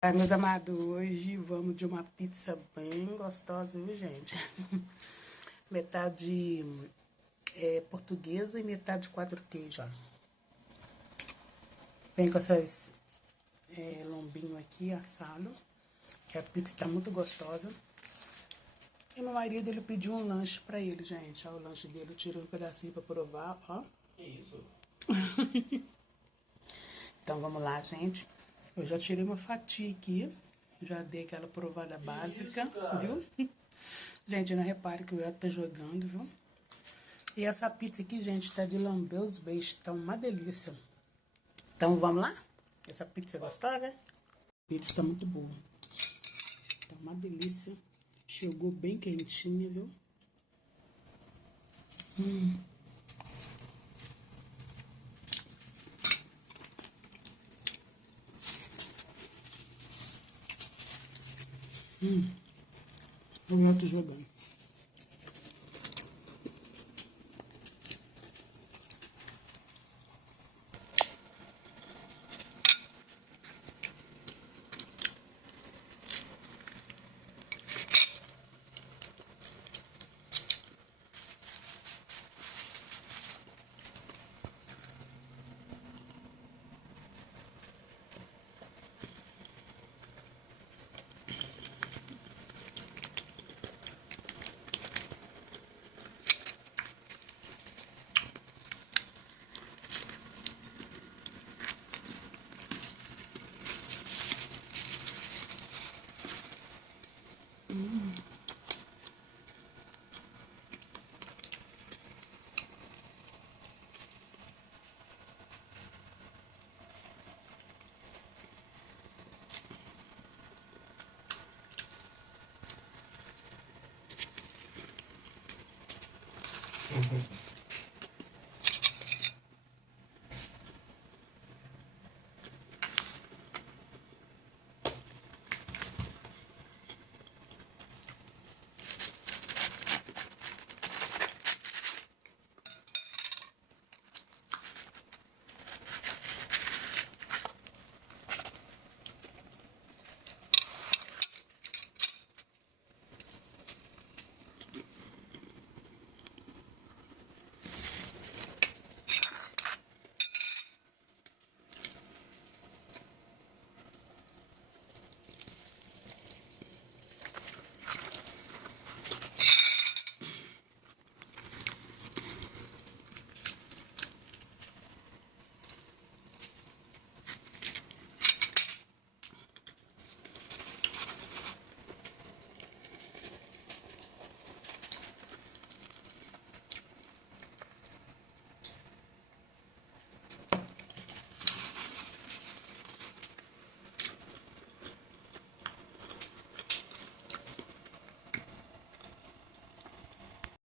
Ai, meus amados, hoje vamos de uma pizza bem gostosa, viu, gente? Metade portuguesa e metade quatro queijos, ó. Vem com essas lombinho aqui assado, que a pizza tá muito gostosa. E meu marido, ele pediu um lanche pra ele, gente. Ó, o lanche dele, eu tirei um pedacinho pra provar, ó. Que isso? Então vamos lá, gente. Eu já tirei uma fatia aqui. Já dei aquela provada básica, isso, cara? viu? Gente, não repare que o Elton tá jogando, viu? E essa pizza aqui, gente, tá de lamber os beijos. Tá uma delícia. Então vamos lá? Essa pizza é gostosa? A pizza tá muito boa. Tá uma delícia. Chegou bem quentinha, viu? O Elton jogando.